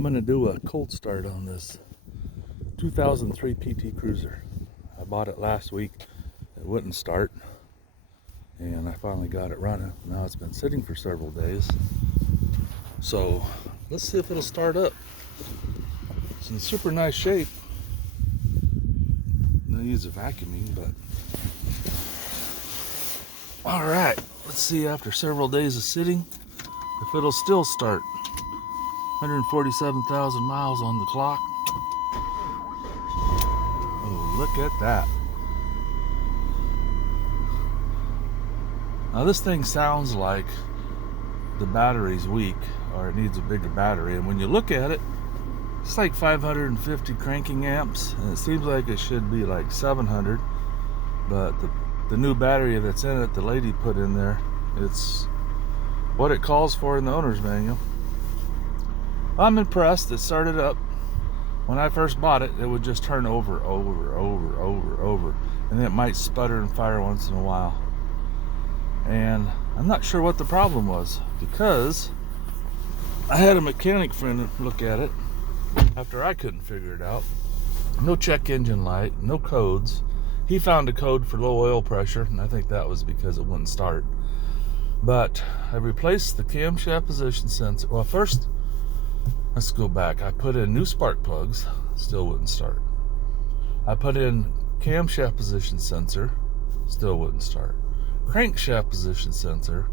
I'm going to do a cold start on this 2003 PT Cruiser. I bought it last week. It wouldn't start, and I finally got it running. Now it's been sitting for several days, so let's see if it'll start up. It's in super nice shape. I'm going to use a vacuuming, but all right, let's see after several days of sitting if it'll still start. 147,000 miles on the clock. Oh, look at that. Now this thing sounds like the battery's weak, or it needs a bigger battery, and when you look at it, it's like 550 cranking amps, and it seems like it should be like 700, but the new battery that's in it, the lady put in there, it's what it calls for in the owner's manual. I'm impressed. It started up. When I first bought it, it would just turn over, and then it might sputter and fire once in a while. And I'm not sure what the problem was, because I had a mechanic friend look at it after I couldn't figure it out. No check engine light, no codes. He found a code for low oil pressure, and I think that was because it wouldn't start. But I replaced the camshaft position sensor. Well, first, let's go back. I put in new spark plugs, still wouldn't start. I put in camshaft position sensor, still wouldn't start. Crankshaft position sensor,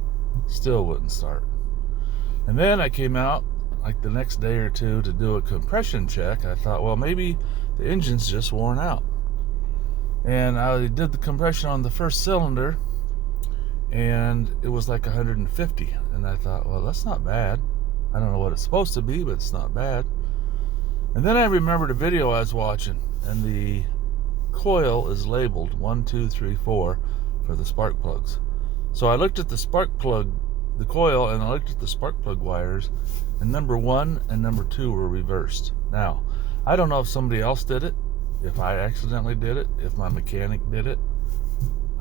still wouldn't start. And then I came out like the next day or two to do a compression check. I thought, well, maybe the engine's just worn out. And I did the compression on the first cylinder, and it was like 150. And I thought, well, that's not bad. I don't know what it's supposed to be, but it's not bad. And then I remembered a video I was watching, and the coil is labeled 1, 2, 3, 4 for the spark plugs. So I looked at the spark plug, the coil, and I looked at the spark plug wires, and number 1 and number 2 were reversed. Now, I don't know if somebody else did it, if I accidentally did it, if my mechanic did it,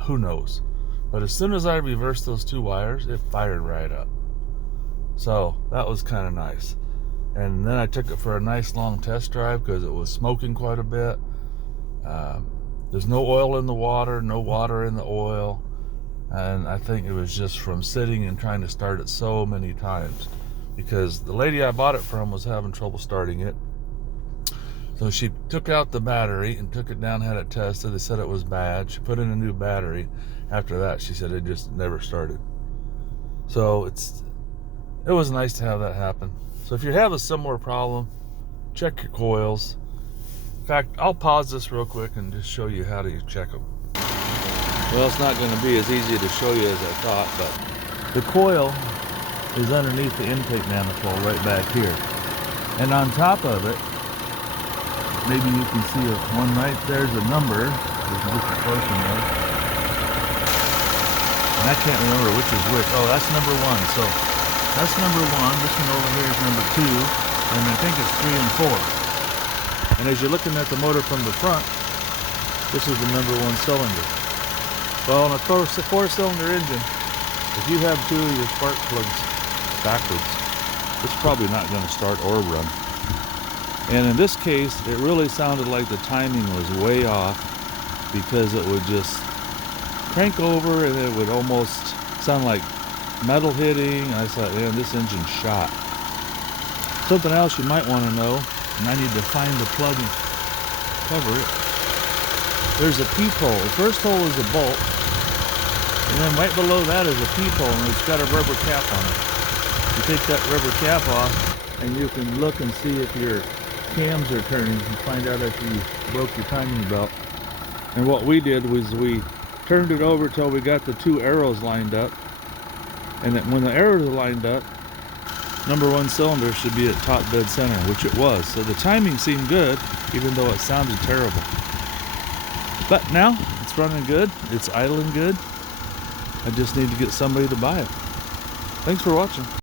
who knows. But as soon as I reversed those 2 wires, it fired right up. So that was kind of nice. And then I took it for a nice long test drive because it was smoking quite a bit. There's no oil in the water, no water in the oil. And I think it was just from sitting and trying to start it so many times, because the lady I bought it from was having trouble starting it. So she took out the battery and took it down, had it tested. They said it was bad. She put in a new battery. After that, she said it just never started. So it was nice to have that happen. So if you have a similar problem, check your coils. In fact, I'll pause this real quick and just show you how to check them. Well, it's not going to be as easy to show you as I thought, but the coil is underneath the intake manifold right back here. And on top of it, maybe you can see one right there's a number. There's a different portion there. And I can't remember which is which. Oh, that's number 1. So that's number 1. This one over here is number 2. And I think it's 3 and 4. And as you're looking at the motor from the front, this is the number 1 cylinder. Well, on a 4-cylinder engine, if you have 2 of your spark plugs backwards, it's probably not going to start or run. And in this case, it really sounded like the timing was way off, because it would just crank over and it would almost sound like metal hitting. I thought, man, this engine's shot. Something else you might want to know, and I need to find the plug and cover it. There's a peephole. The first hole is a bolt, and then right below that is a peephole, and it's got a rubber cap on it. You take that rubber cap off, and you can look and see if your cams are turning and find out if you broke your timing belt. And what we did was we turned it over till we got the 2 arrows lined up, and then when the arrows are lined up, number 1 cylinder should be at top dead center, which it was. So the timing seemed good, even though it sounded terrible. But now it's running good, it's idling good. I just need to get somebody to buy it. Thanks for watching.